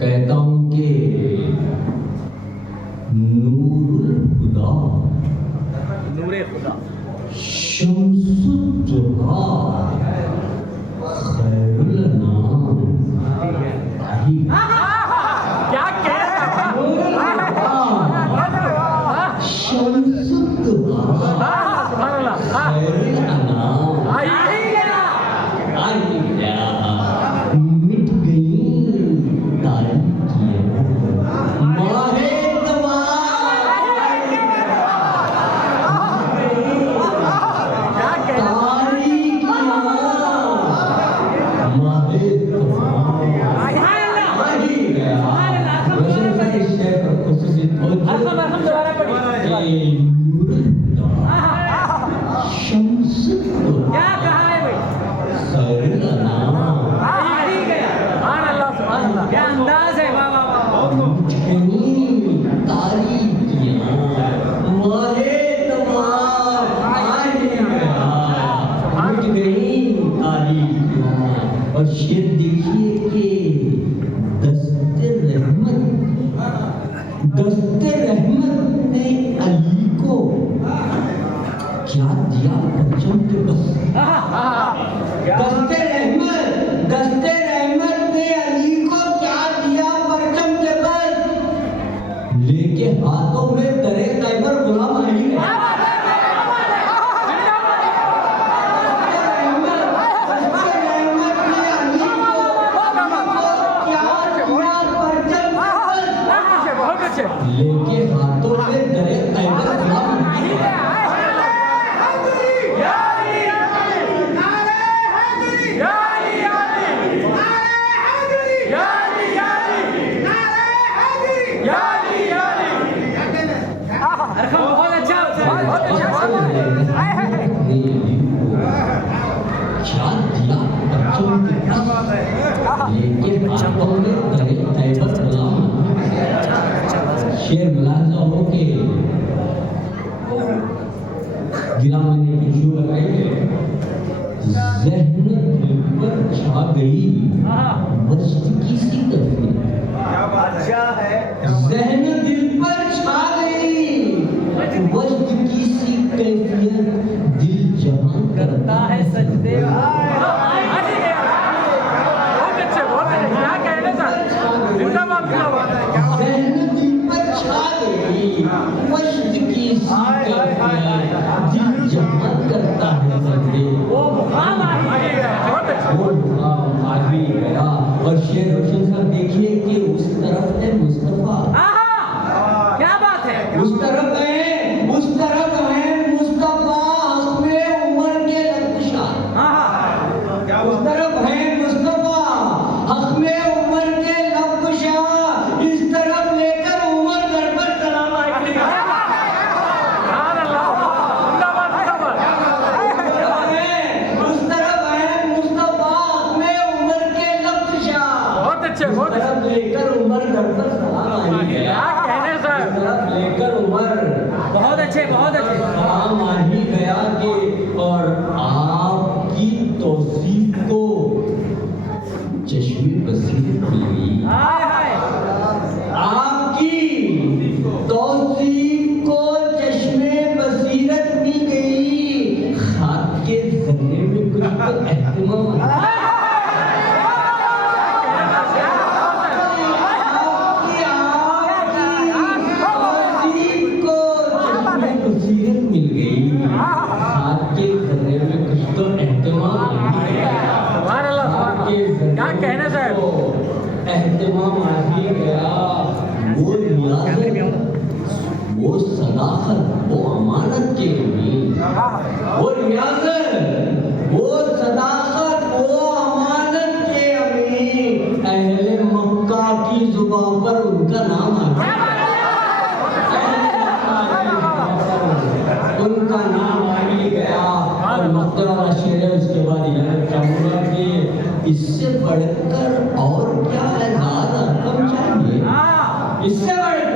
कहता हूं कि नूरुल खुदा शम्सुद्दुहा खैरुल नाम क्या कह शम्सुद्दुहा खैरुल नाम मिट गई तारीखियां माहे और शेर देखिए कि दस्ते रहमत ने अली को क्या दिया बच्चों के बस। दस्ते रहमत ने अली को क्या दिया परचम के बस। लेके हाथों में दरे तैबर गुलाम अली लेके हाथों में दरे तैबर गुलाम शेर मुलाजा हो के गिरा मैंने पिछू लगाई है ज़हन दिल पर छा गई मस्त की सी तस्वीर। क्या बादशाह है ज़हन दिल पर छा गई मस्त की सी कैफियत दिल जहां करता है सजदे। मस्त की दिल जहां करता है सजदे। वो मुकाम आ गया। और शेर रोशन साहब देखिए कि उस तरफ है मुस्तफा। क्या बात है। उस तरफ है मुस्तफा हस्मे उमर के लक्ष्य। उस तरफ है मुस्तफा हस्मे उमर के लक्ष्य। इस तरफ लेकर उमर दर पर सलाम आएगी। लेकर उमर दर पर सलाम आई गया। लेकर उमर बहुत अच्छे सलाम आ ही गया कि और आपकी तौसीफ को चश्मे बसीरत मिली। आपकी तौसीफ को चश्मे बसीरत मिल गई। खाक के जर्रे में कुछ तो एहतिमाम मिल गई। हाथ के जर्रे में कुछ तो एहतिमाम क्या कहना साहब एहतिमाम आ ही गया। वो रियाजत वो सदाकत वो अमानत के लिए वो रियाजत वो सदाकत वो अमानत के अमीर अहले मक्का की जुबान पर उनका नाम आ गया। उनका नाम आ ही गया। और मुख्तरा शेर है उसके बाद याद चाहूंगा कि इससे बढ़कर और क्या है। ज़्यादा रकम चाहिए इससे बढ़कर